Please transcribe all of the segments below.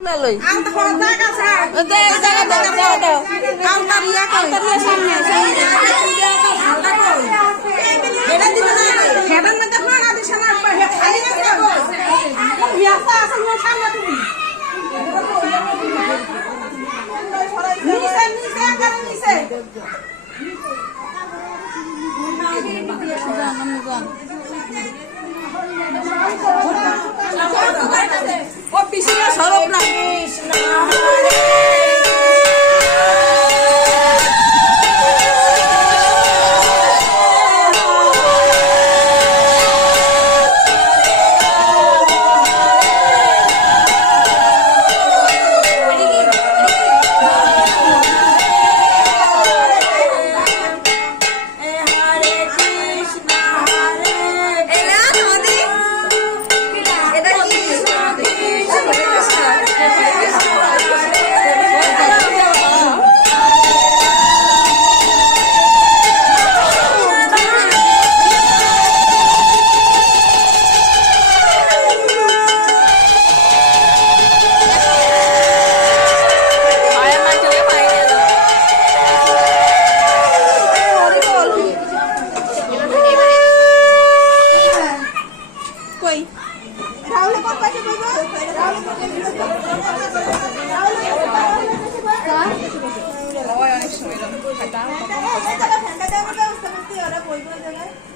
Lului. Alta kota kasa. Ente jangan jangan jauh. Alta dia kau. Alta dia samne. Alta kau. Beda di mana? Heran macam mana di sana? Kali ni kau. Biasa asalnya sama tu. Nise nise akan nise. Sudah namukan. Oh, pisnya sorok nangis.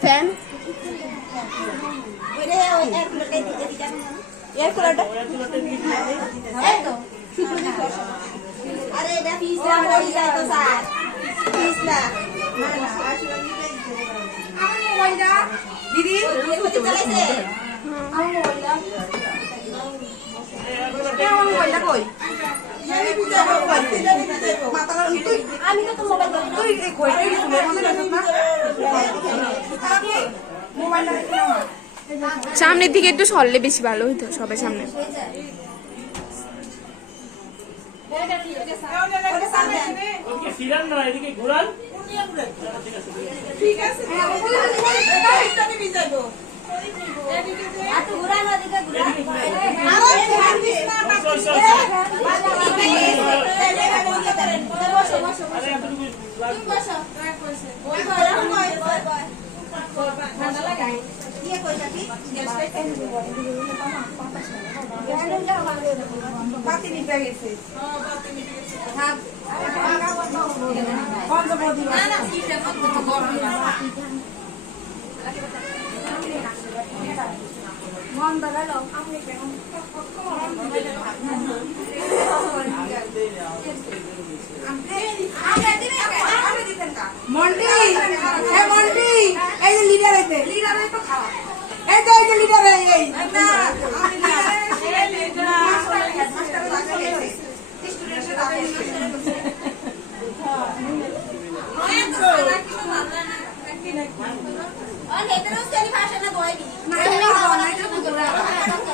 Fan? Air cooler টা? আরে এটা pizza হয়ে যায় তো sir. Pizza. আমার মোবাইলটা দিদি কোথায় চালাইছে? আমার মোবাইলটা। আমার মোবাইলটা কই? আমি তো মোবাইল তুই কই সামনের দিকে একটু সরলে বেশি ভালো হইতো সবাই সামনে ঠিক আছে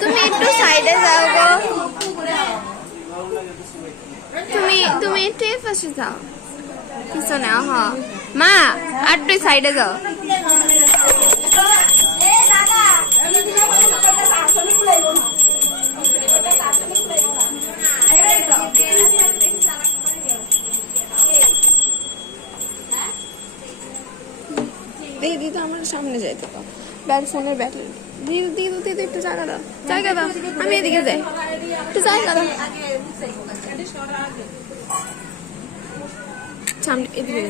তুমি একটু সাইডে যাও গো তুমি একটু পাশে যাও পিছনে হ্যাঁ মা আর একটু সাইডে যাও দিদি তো আমার সামনে যাইতে ব্যাগ ফোনের ব্যাটারি দিদি দিদি একটু জায়গা দাও আমি এদিকে যাই একটু জায়গা দাও সামনে এদিকে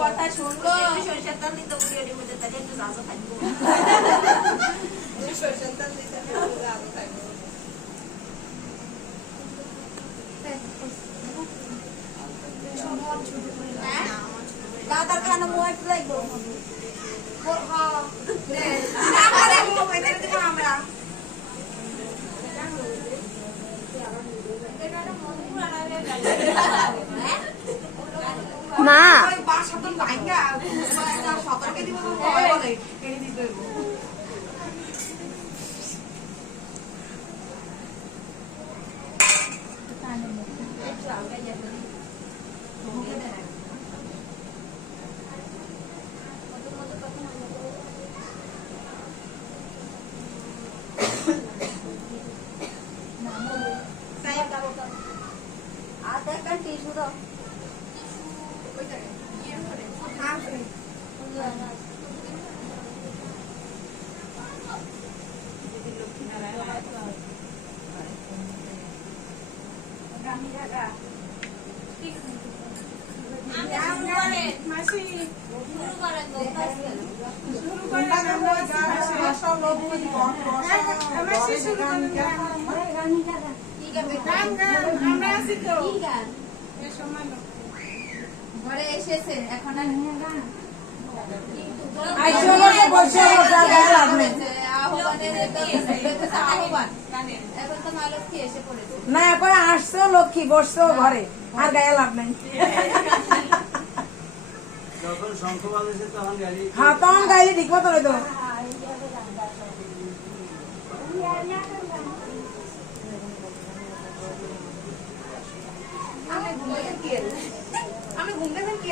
কথা শুনলো সরষের তেল দিতে বুড়ির মধ্যে তাহলে একটু জাজা থাকবো সরষের তেল দিতে জাজা থাকবো মা ঘরে এসেছে এখন আর না এখন আসছো লক্ষ্মী বসছো ঘরে আর গায়ে লাভ নাই হ্যাঁ তখন গাইলে ঠিক মতো তো আমি ঘুমতে কি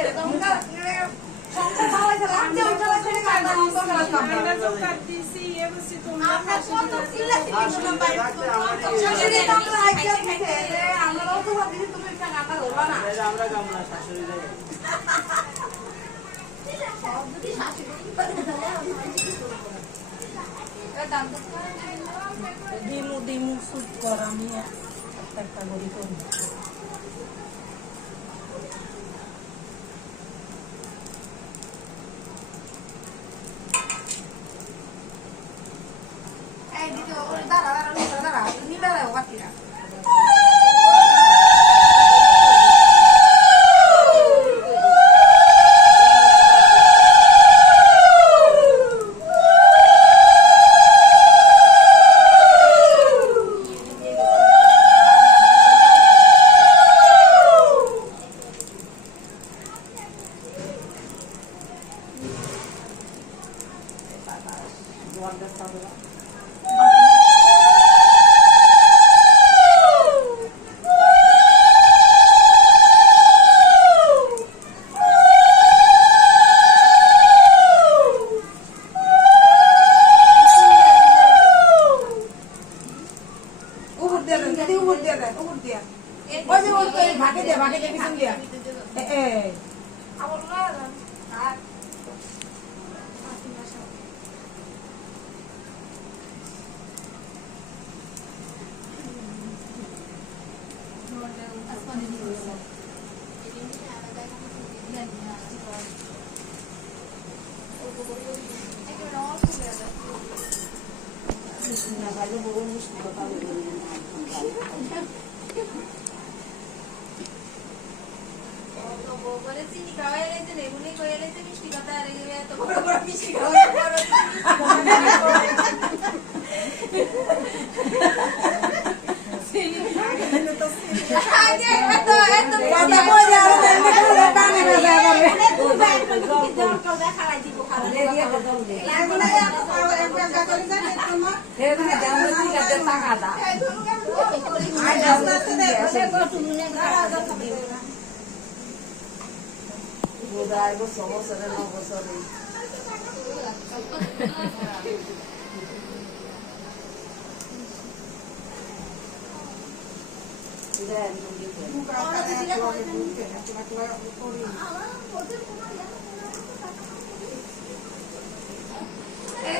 দিমু দিমু সুট কর আমি একটা গড়ি করি চিনি খাওয়াই লাইতে লেবুনি করে লাইতে মিষ্টি কথা আর এত মিষ্টি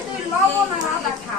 তুই লবণ আর আদা খা